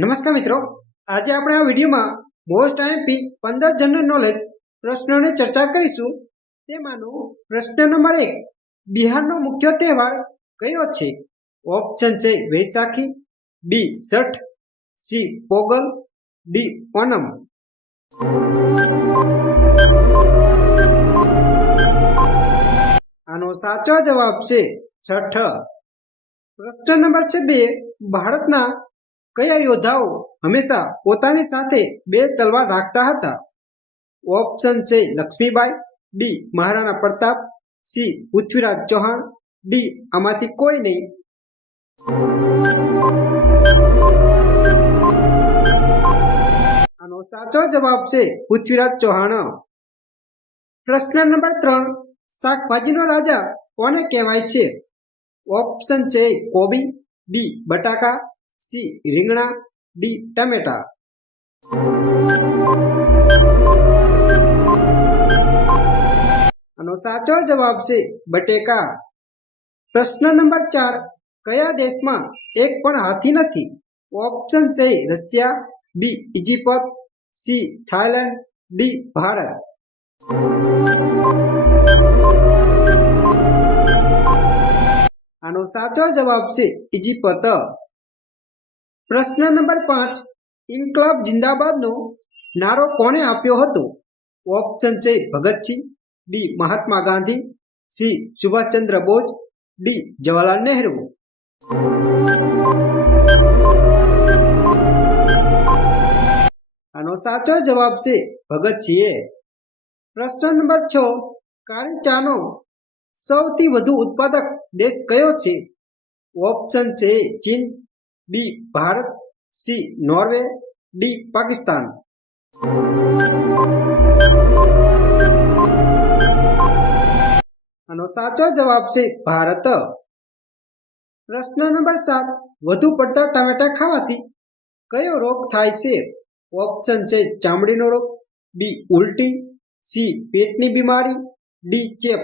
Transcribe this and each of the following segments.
નમસ્કાર મિત્રો. આજે આપણે આ વિડીયોમાં મોસ્ટ આઈએમપી પંદર જનરલ નોલેજ પ્રશ્નોની ચર્ચા કરીશું. તેમાંનો પ્રશ્ન નંબર એક, બિહારનો મુખ્ય તહેવાર કયો છે? ઓપ્શન છે વૈશાખી બી સઠ સી પોગલ ડી ઓનમ. આનો સાચો જવાબ છે છઠ. પ્રશ્ન નંબર છે બે, ભારતના કયા યોદ્ધાઓ હંમેશા પોતાની સાથે બે તલવાર રાખતા હતા? ઓપ્શન છે Lakshmibai, B Maharana Pratap, C Prithviraj Chauhan, D આમાંથી કોઈ નહીં. આનો સાચો જવાબ છે પૃથ્વીરાજ ચૌહાણ. પ્રશ્ન નંબર ત્રણ, શાકભાજીનો રાજા કોને કહેવાય છે? ઓપ્શન છે કોબી, બી બટાકા સી, રીંગણા, ડી, ટમેટા. આનો સાચો જવાબ છે બટેકા. પ્રશ્ન નંબર ચાર, કયા દેશમાં એક પણ હાથી નથી? ઓપ્શન છે Russia, B Egypt C Thailand D, Bharat. આનો સાચો જવાબ છે ઇજિપ્ત પ્રશ્ન નંબર પાંચ. ઇન્કલાબ જિંદાબાદનો નારો કોણે આપ્યો હતો? ઓપ્શન છે Bhagat Singh, B Mahatma Gandhi, C Subhash Chandra Bose, D Jawaharlal Nehru. આનો સાચો જવાબ છે ભગતસિંહે. પ્રશ્ન નંબર છ. કાળી ચાનો સૌથી વધુ ઉત્પાદક દેશ કયો છે? ઓપ્શન છે ચીન B Bharat, C Norway, D Pakistan. આનો સાચો જવાબ છે ભારત. પ્રશ્ન નંબર સાત, વધુ પડતા ટામેટા ખાવાથી કયો રોગ થાય છે? ઓપ્શન છે ચામડીનો રોગ, બી ઉલટી, સી પેટની બીમારી, ડી ચેપ.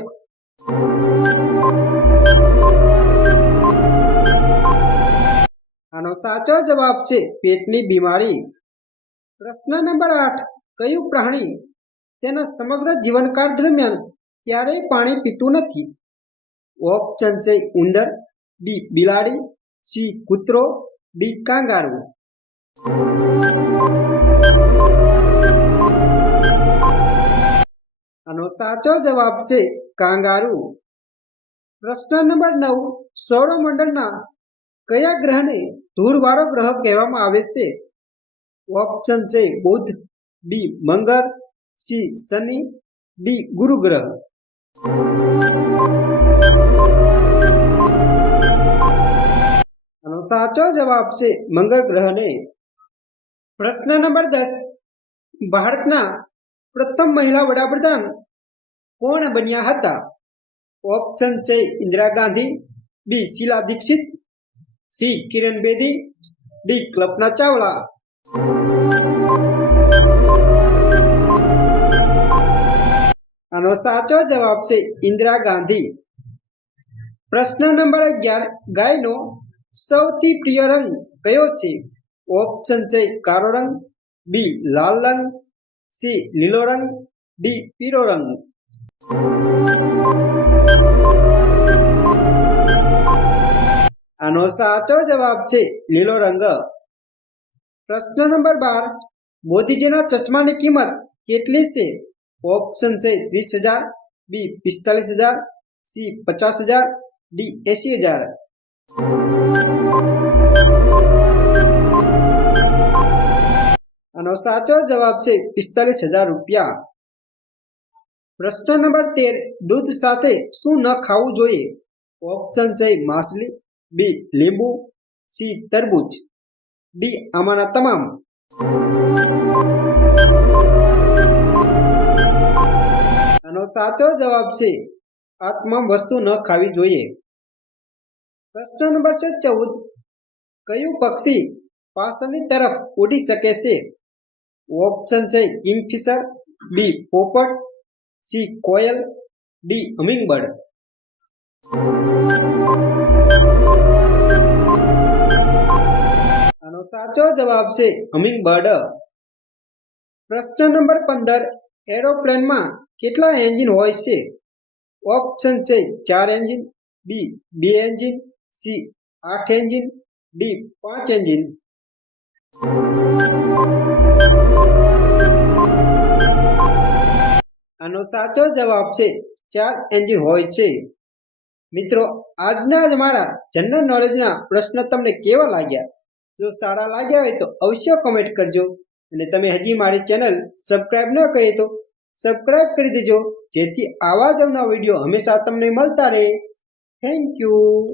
આનો સાચો જવાબ છે પેટની બીમારી. પ્રશ્ન નંબર આઠ. કયું પ્રાણી તેના સમગ્ર જીવનકાળ દરમિયાન ક્યારેય પાણી પીતું નથી? ઓપ્શન છે ઉંદર, બી, બિલાડી, સી, કૂતરો, ડી, કાંગારુ. આનો સાચો જવાબ છે કાંગારું. પ્રશ્ન નંબર નવ. સૌરમંડળના કયા ગ્રહને ધૂળવાળો ગ્રહ કહેવામાં આવે છે. ઓપ્શન છે બુધ, બી મંગળ, સી શનિ, ડી ગુરુ ગ્રહ સાચો જવાબ છે મંગળ ગ્રહને. પ્રશ્ન નંબર દસ. ભારતના પ્રથમ મહિલા વડાપ્રધાન કોણ બન્યા હતા? ઓપ્શન છે Indira Gandhi, B Sheila Dikshit C Kiran Bedi D Kalpana Chawla આનો સાચો જવાબ છે ઇન્દિરા ગાંધી પ્રશ્ન નંબર અગિયાર ગાયનો સૌથી પ્રિય રંગ કયો છે ઓપ્શન છે કાળો રંગ બી લાલ રંગ સી લીલો રંગ ડી પીળો રંગ આનો સાચો જવાબ છે લીલો રંગ. પ્રશ્ન નંબર બાર. મોદીજીના ચશ્માની કિંમત કેટલી છે? ઓપ્શન છે ત્રીસ હજાર, બી પિસ્તાલીસ હજાર, સી પચાસ હજાર, ડી એસી હજાર. આનો સાચો જવાબ છે પિસ્તાલીસ હજાર રૂપિયા. પ્રશ્ન નંબર તેર. દૂધ સાથે શું ન ખાવું જોઈએ? ઓપ્શન છે માછલી બી લીંબુ. સી તરબૂચ. ડી આમાંના તમામ. આનો સાચો જવાબ છે આ તમામ વસ્તુ ન ખાવી જોઈએ. પ્રશ્ન નંબર છે, ચૌદ. કયું પક્ષી પાછળની તરફ ઉડી શકે છે? ઓપ્શન છે, કિંગફિશર. બી પોપટ. સી કોયલ. ડી હમિંગબર્ડ આનો સાચો જવાબ છે હમિંગ બર્ડ પ્રશ્ન નંબર પંદર, એરોપ્લેનમાં કેટલા એન્જિન હોય છે? ઓપ્શન છે ચાર એન્જિન, બી બે એન્જિન, સી આઠ એન્જિન, ડી પાંચ એન્જિન. આનો સાચો જવાબ છે ચાર એન્જિન હોય છે. મિત્રો, આજના જ મારા જનરલ નોલેજના પ્રશ્ન તમને કેવા લાગ્યા? જો સારા લાગ્યા હોય તો અવશ્ય કોમેન્ટ કરજો. અને તમે હજી મારી ચેનલ સબસ્ક્રાઈબ ન કરી તો સબસ્ક્રાઈબ કરી દેજો. જેથી આવા જ અવનવા વીડિયો હંમેશા તમને મળતા રહે. Thank you